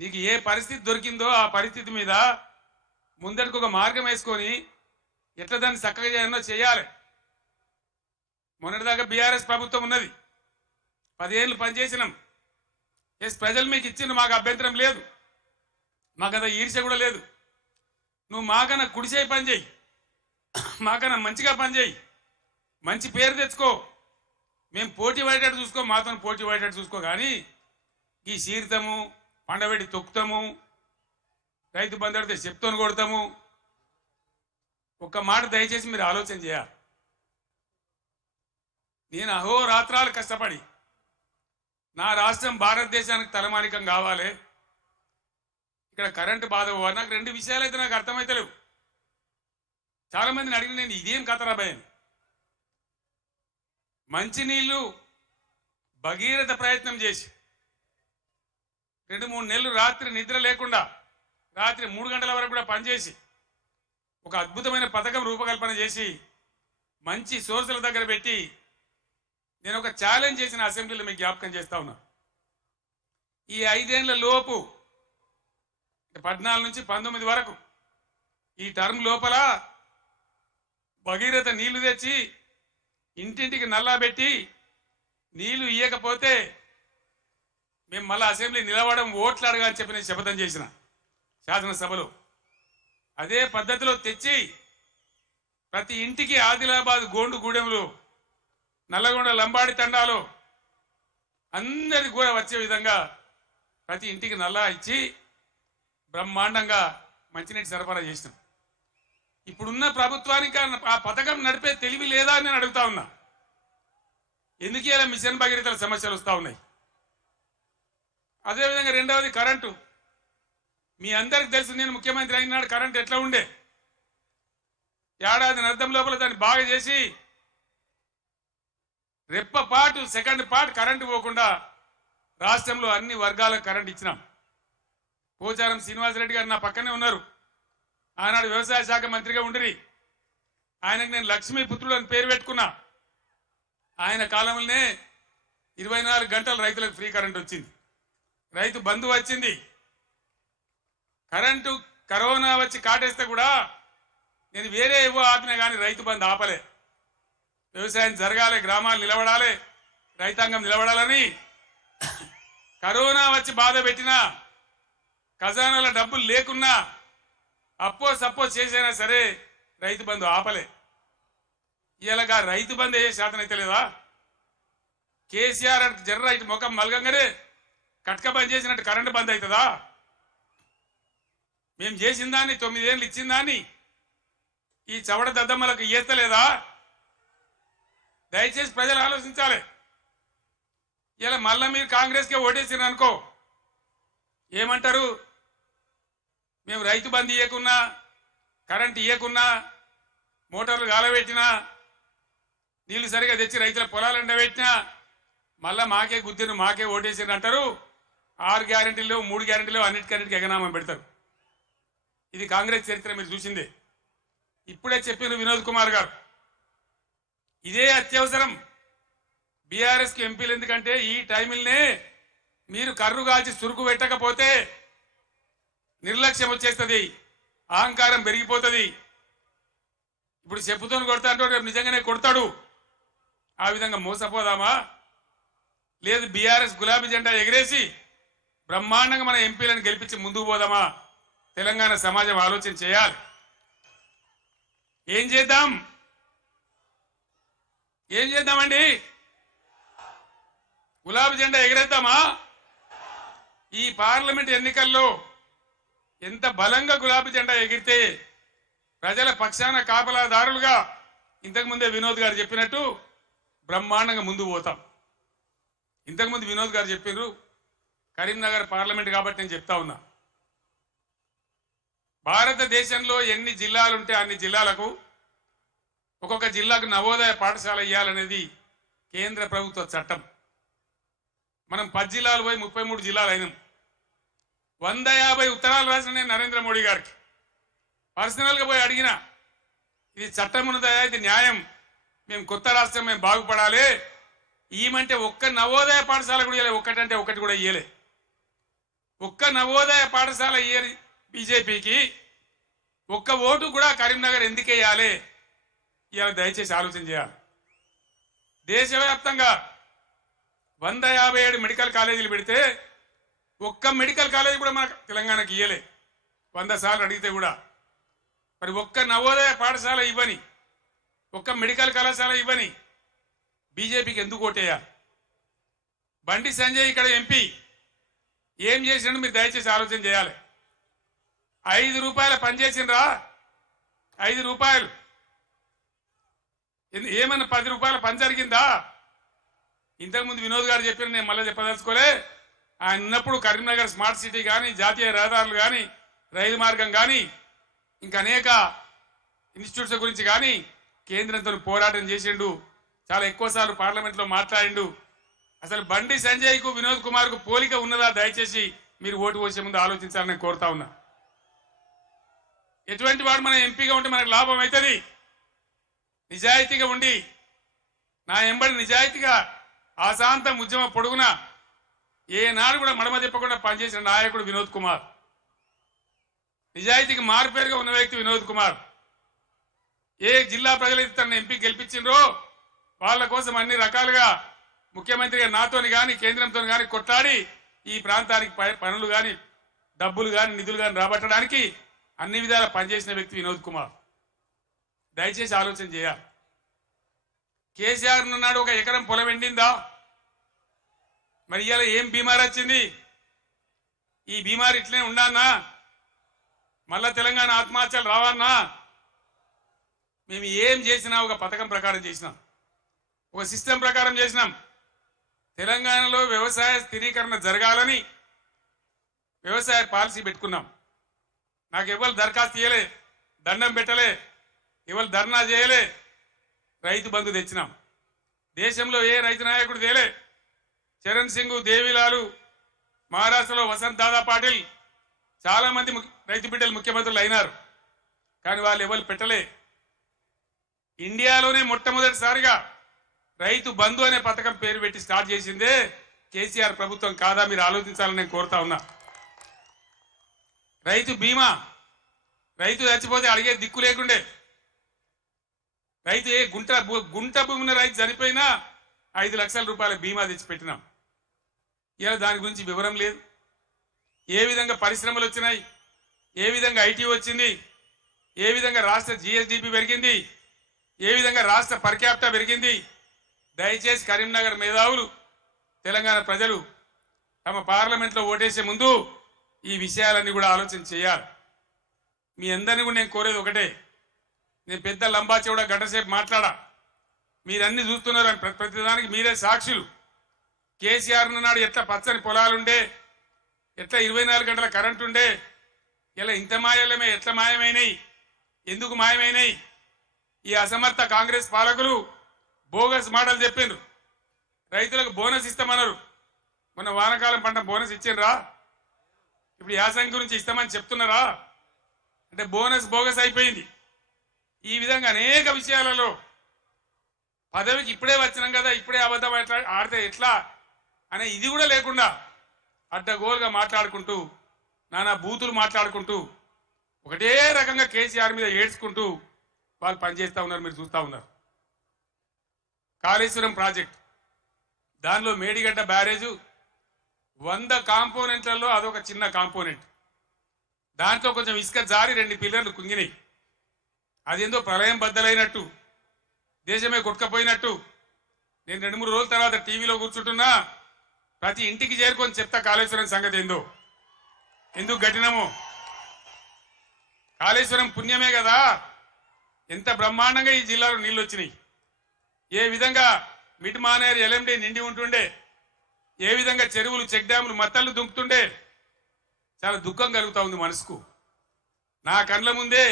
నీకు ఏ పరిస్థితి దొరికిందో ఆ పరిస్థితి మీద ముందరికి ఒక మార్గం వేసుకొని ఎట్లా దాన్ని చక్కగా చేయాలో చేయాలి. మొన్నటిదాకా బీఆర్ఎస్ ప్రభుత్వం ఉన్నది, 10 ఏళ్ళు పనిచేసినాం. ఎస్, ప్రజలు మీకు ఇచ్చిండు, మాకు అభ్యంతరం లేదు, మాకంత ఈర్ష్య కూడా లేదు. నువ్వు మాకన్నా కుడిచేయి పని చేయి, మాకన్నా మంచిగా పని చేయి, మంచి పేరు తెచ్చుకో, మేము పోటీ పడేటట్టు చూసుకో, మాతో పోటీ పడేటట్టు చూసుకో. కానీ ఈ చీరతము, పండబెట్టి తొక్కుతాము, రైతు బంధు అడితే చెప్తోని కొడతాము. ఒక్క మాట దయచేసి మీరు ఆలోచన చేయాలి. నేను అహోరాత్రాలు కష్టపడి నా రాష్ట్రం భారతదేశానికి తలమానికం కావాలి, ఇక్కడ కరెంటు బాధ పోవాలి. నాకు 2 విషయాలు అయితే నాకు అర్థమైతలేవు. చాలా మందిని అడిగిన నేను ఇదేం కథరాబాయని. మంచినీళ్ళు భగీరథ ప్రయత్నం చేసి 2-3 నెలలు రాత్రి నిద్ర లేకుండా రాత్రి 3 గంటల వరకు కూడా పనిచేసి ఒక అద్భుతమైన పథకం రూపకల్పన చేసి మంచి సోర్సుల దగ్గర పెట్టి నేను ఒక ఛాలెంజ్ చేసిన అసెంబ్లీలో మీకు జ్ఞాపకం చేస్తా ఉన్నా. ఈ 5 ఏళ్ల లోపు 14 నుంచి 19 వరకు ఈ టర్మ్ లోపల భగీరథ నీళ్లు తెచ్చి ఇంటింటికి నల్లా పెట్టి నీళ్లు ఇయ్యకపోతే మేము మళ్ళీ అసెంబ్లీ నిలవడం ఓట్లు అడగాలని చెప్పి నేను శపథం చేసిన శాసనసభలో. అదే పద్ధతిలో తెచ్చి ప్రతి ఇంటికి ఆదిలాబాద్ గోండు గూడెంలో, నల్లగొండ లంబాడి తండాలో అందరి కూడా వచ్చే విధంగా ప్రతి ఇంటికి నల్లా ఇచ్చి బ్రహ్మాండంగా మంచినీటి సరఫరా చేసినాం. ఇప్పుడున్న ప్రభుత్వానికి ఆ పథకం నడిపే తెలివి లేదా అని నేను అడుగుతా ఉన్నా. ఎందుకు ఇలా మిషన్ భగీరథల సమస్యలు వస్తూ ఉన్నాయి? అదేవిధంగా రెండవది కరెంటు. మీ అందరికి తెలుసు, నేను ముఖ్యమంత్రి అయినాడు కరెంటు ఎట్లా ఉండే. ఏడాది అర్థం లోపల దాన్ని బాగా చేసి రెప్పపాటు సెకండ్ పార్ట్ కరెంటు పోకుండా రాష్ట్రంలో అన్ని వర్గాలకు కరెంట్ ఇచ్చినాం. పోచారం శ్రీనివాసరెడ్డి గారు నా పక్కనే ఉన్నారు, ఆనాడు వ్యవసాయ శాఖ మంత్రిగా ఉండిరి. ఆయనకు నేను లక్ష్మీపుత్రుడు అని పేరు పెట్టుకున్నా. ఆయన కాలంలోనే 24 గంటలు రైతులకు ఫ్రీ కరెంట్ వచ్చింది, రైతు బంధు వచ్చింది. కరెంటు కరోనా వచ్చి కాటేస్తే కూడా నేను వేరే ఏవో ఆపినా కానీ రైతు బంధు ఆపలే. వ్యవసాయం జరగాలి, గ్రామాలు నిలబడాలి, రైతాంగం నిలబడాలని కరోనా వచ్చి బాధ పెట్టినా, ఖజానాల డబ్బులు లేకున్నా, అప్పో సప్పో చేసైనా సరే రైతు బంధు ఆపలే. ఇలాగా రైతు బంధు ఏ శాతం అయితే లేదా? కేసీఆర్ జర్ర ఇటు ముఖం మలగంగానే కట్క బంద్ చేసినట్టు కరెంటు బంద్ అవుతుందా? మేము చేసిన దాన్ని 9 ఏళ్ళు ఇచ్చిన దాన్ని ఈ చవడ దద్దమ్మలకు ఇయ్యలేదా? దయచేసి ప్రజలు ఆలోచించాలి. ఇలా మళ్ళా మీరు కాంగ్రెస్కే ఓటేసినారు అనుకో, ఏమంటారు? మేము రైతు బంద్ ఇయ్యకున్నా, కరెంట్ ఇయ్యకున్నా, మోటార్లు గాలబెట్టినా, నీళ్లు సరిగా తెచ్చి రైతుల పొలాలు ఎండబెట్టినా మళ్ళా మాకే గుద్దిరు, మాకే ఓటేసిరు అంటారు. 6 గ్యారెంటీలు 3 గ్యారెంటీలు అన్నిటికన్నిటికీ ఎగనామం పెడతారు. ఇది కాంగ్రెస్ చరిత్ర మీరు చూసిందే. ఇప్పుడే చెప్పిన వినోద్ కుమార్ గారు, ఇదే అత్యవసరం బీఆర్ఎస్కి ఎంపీలు. ఎందుకంటే ఈ టైంలోనే మీరు కర్రు కాల్చి సురుకు పెట్టకపోతే నిర్లక్ష్యం వచ్చేస్తుంది, అహంకారం పెరిగిపోతుంది. ఇప్పుడు చెప్పుతో కొడతా అంటే రేపు నిజంగానే కొడతాడు. ఆ విధంగా మోసపోదామా? లేదు బీఆర్ఎస్ గులాబీ జెండా ఎగిరేసి బ్రహ్మాండంగా మన ఎంపీలను గెలిపించి ముందుకు పోదామా? తెలంగాణ సమాజం ఆలోచన చేయాలి. ఏం చేద్దాం? ఏం చేద్దామండి? గులాబీ జెండా ఎగిరేద్దామా? ఈ పార్లమెంట్ ఎన్నికల్లో ఎంత బలంగా గులాబీ జెండా ఎగిరితే ప్రజల పక్షాన కాపలాదారులుగా ఇంతకుముందే వినోద్ గారు చెప్పినట్టు బ్రహ్మాండంగా ముందుకు పోతాం. ఇంతకుముందు వినోద్ గారు చెప్పారు కరీంనగర్ పార్లమెంట్ కాబట్టి నేను చెప్తా ఉన్నా. భారతదేశంలో ఎన్ని జిల్లాలుంటే అన్ని జిల్లాలకు ఒక్కొక్క జిల్లాకు నవోదయ పాఠశాల ఇవ్వాలనేది కేంద్ర ప్రభుత్వ చట్టం. మనం 10 జిల్లాలు పోయి 33 జిల్లాలు అయినాం. 150 ఉత్తరాలు రాసిన నేను నరేంద్ర మోడీ గారికి పర్సనల్గా పోయి అడిగిన, ఇది చట్టం ఉన్నదయా, ఇది న్యాయం, మేము కొత్త రాష్ట్రం, మేము బాగుపడాలి, ఈమంటే ఒక్క నవోదయ పాఠశాల కూడా ఇవ్వలే, ఒక్కటంటే ఒకటి కూడా ఇయ్యలే. ఒక్క నవోదయ పాఠశాల ఇయర్ బీజేపీకి ఒక్క ఓటు కూడా కరీంనగర్ ఎందుకు వేయాలి? ఇవాళ దయచేసి ఆలోచన చేయాలి. దేశవ్యాప్తంగా 157 మెడికల్ కాలేజీలు పెడితే ఒక్క మెడికల్ కాలేజీ కూడా మన తెలంగాణకి ఇయ్యలే. 100 సార్లు అడిగితే కూడా. మరి ఒక్క నవోదయ పాఠశాల ఇవ్వని, ఒక్క మెడికల్ కళాశాల ఇవ్వని బీజేపీకి ఎందుకు ఓటేయాలి? బండి సంజయ్ ఇక్కడ ఎంపీ ఏం చేసినట్టు మీరు దయచేసి ఆలోచన చేయాలి. 5 రూపాయల పని చేసిండ్రా? 5 రూపాయలు ఏమన్నా 10 రూపాయల పని జరిగిందా? ఇంతకుముందు వినోద్ గారు చెప్పిన నేను మళ్ళీ చెప్పదలుచుకోలే. ఆయన ఉన్నప్పుడు కరీంనగర్ స్మార్ట్ సిటీ కానీ, జాతీయ రహదారులు కానీ, రైలు మార్గం కానీ, ఇంకా అనేక ఇన్స్టిట్యూట్స్ గురించి కానీ కేంద్రంతో పోరాటం చేసిండు. చాలా ఎక్కువసార్లు పార్లమెంట్లో మాట్లాడిండు. అసలు బండి సంజయ్కు వినోద్ కుమార్కు పోలిక ఉన్నదా? దయచేసి మీరు ఓటు పోసే ముందు ఆలోచించాలని నేను కోరుతా ఉన్నా. ఎటువంటి వాడు మన ఎంపీగా ఉంటే మనకు లాభం అవుతుంది. నిజాయితీగా ఉండి నా ఎంబడి నిజాయితీగా ఆశాంతం ఉద్యమ పొడుగున ఏనాడు కూడా మడమ తిప్పకుండా పనిచేసిన నాయకుడు వినోద్ కుమార్. నిజాయితీకి మారుపేరుగా ఉన్న వ్యక్తి వినోద్ కుమార్. ఏ జిల్లా ప్రజలైతే తన ఎంపీ గెలిపించిండ్రో వాళ్ళ కోసం అన్ని రకాలుగా ముఖ్యమంత్రిగా నాతోని కానీ కేంద్రంతో కానీ కొట్లాడి ఈ ప్రాంతానికి పనులు కానీ, డబ్బులు కానీ, నిధులు కానీ రాబట్టడానికి అన్ని విధాలా పనిచేసిన వ్యక్తి వినోద్ కుమార్. దయచేసి ఆలోచన చేయాలి. కేసీఆర్ ఉన్నాడు, 1 ఎకరం పొలం ఎండిందా? మరి ఇవాళ ఏం బీమార్ వచ్చింది? ఈ బీమార్ ఇట్లనే ఉండన్నా? మళ్ళా తెలంగాణ ఆత్మహత్యలు రావన్నా? మేము ఏం చేసినా ఒక పథకం ప్రకారం చేసినాం, ఒక సిస్టమ్ ప్రకారం చేసినాం. తెలంగాణలో వ్యవసాయ స్థిరీకరణ జరగాలని వ్యవసాయ పాలసీ పెట్టుకున్నాం. నాకు ఎవరు దరఖాస్తు చేయలే, దండం పెట్టలే, ఎవరు ధర్నా చేయలే. రైతు బంధు తెచ్చినాం. దేశంలో ఏ రైతు నాయకుడు తేలే. చరణ్ సింగ్, దేవిలాలు, మహారాష్ట్రలో వసంత్ దాదా పాటిల్, చాలా మంది రైతు బిడ్డలు ముఖ్యమంత్రులు అయినారు. కానీ వాళ్ళు ఎవరు పెట్టలే. ఇండియాలోనే మొట్టమొదటిసారిగా రైతు బంధు అనే పథకం పేరు పెట్టి స్టార్ట్ చేసిందే కేసీఆర్ ప్రభుత్వం కాదా? మీరు ఆలోచించాలని నేను కోరుతా ఉన్నా. రైతు బీమా, రైతు చచ్చిపోతే అడిగే దిక్కు లేకుండే. రైతు ఏ గుంట భూమి ఉన్న రైతు చనిపోయినా 5 లక్షల రూపాయల బీమా తెచ్చిపెట్టినాం. ఇలా దాని గురించి వివరం లేదు. ఏ విధంగా పరిశ్రమలు వచ్చినాయి, ఏ విధంగా ఐటీ వచ్చింది, ఏ విధంగా రాష్ట్ర జిఎస్డిపి పెరిగింది, ఏ విధంగా రాష్ట్ర పర్ క్యాపిటా పెరిగింది. దయచేసి కరీంనగర్ మేధావులు, తెలంగాణ ప్రజలు తమ పార్లమెంట్లో ఓటేసే ముందు ఈ విషయాలన్నీ కూడా ఆలోచన చేయాలి. మీ అందరినీ కూడా నేను కోరేది ఒకటే. నేను పెద్ద లంబాచి కూడా గంటసేపు మాట్లాడా. మీరన్నీ చూస్తున్నారు, ప్రతిదానికి మీరే సాక్షులు. కేసీఆర్ నాడు ఎట్లా పచ్చని పొలాలుండే, ఎట్లా 24 గంటల కరెంట్ ఉండే, ఇలా ఇంత మాయలమే ఎట్లా మాయమైనాయి, ఎందుకు మాయమైనాయి? ఈ అసమర్థ కాంగ్రెస్ పాలకులు బోగస్ మాటలు చెప్పిండ్రు. రైతులకు బోనస్ ఇస్తామన్నారు. మొన్న వానకాలం పంట బోనస్ ఇచ్చిండ్రా? ఇప్పుడు యాసంగి గురించి ఇస్తామని చెప్తున్నారా? అంటే బోనస్ బోగస్ అయిపోయింది. ఈ విధంగా అనేక విషయాలలో పదవికి ఇప్పుడే వచ్చినాం కదా, ఇప్పుడే అబద్ధం ఆడితే ఎట్లా అనే ఇది కూడా లేకుండా అడ్డగోలుగా మాట్లాడుకుంటూ, నానా బూతులు మాట్లాడుకుంటూ, ఒకటే రకంగా కేసీఆర్ మీద ఏడ్చుకుంటూ వాళ్ళు పనిచేస్తూ ఉన్నారు. మీరు చూస్తూ ఉన్నారు. కాళేశ్వరం ప్రాజెక్ట్, దానిలో మేడిగడ్డ బ్యారేజు 100 కాంపోనెంట్లలో అదొక చిన్న కాంపోనెంట్. దాంట్లో కొంచెం ఇసుక జారి 2 పిల్లర్లు కుంగినాయి. అదేందో ప్రళయం బద్దలైనట్టు, దేశమే కొట్టుకపోయినట్టు. నేను 2-3 రోజుల తర్వాత టీవీలో కూర్చుంటున్నా, ప్రతి ఇంటికి చేరుకొని చెప్తా కాళేశ్వరం సంగతి ఏందో, ఎందుకు కట్టినామో. కాళేశ్వరం పుణ్యమే కదా ఎంత బ్రహ్మాండంగా ఈ జిల్లాలో నీళ్ళు వచ్చినాయి. ఏ విధంగా మిడ్ మానేరు ఎల్ఎండి నిండి ఉంటుండే, ఏ విధంగా చెరువులు, చెక్ డ్యాములు మత్తళ్ళు దుంకుతుండే. చాలా దుఃఖం కలుగుతా ఉంది మనసుకు. నా కళ్ళ ముందే